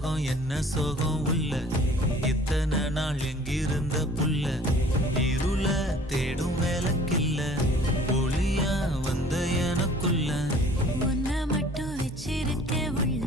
சோகம் என்ன சோகம் உள்ள இத்தனை நாள் எங்கிருந்த புல்ல இருள தேடும் வேலைக்கில்ல ஒளியா வந்த எனக்குள்ள உன்னை மட்டும் வச்சிருக்க உள்ள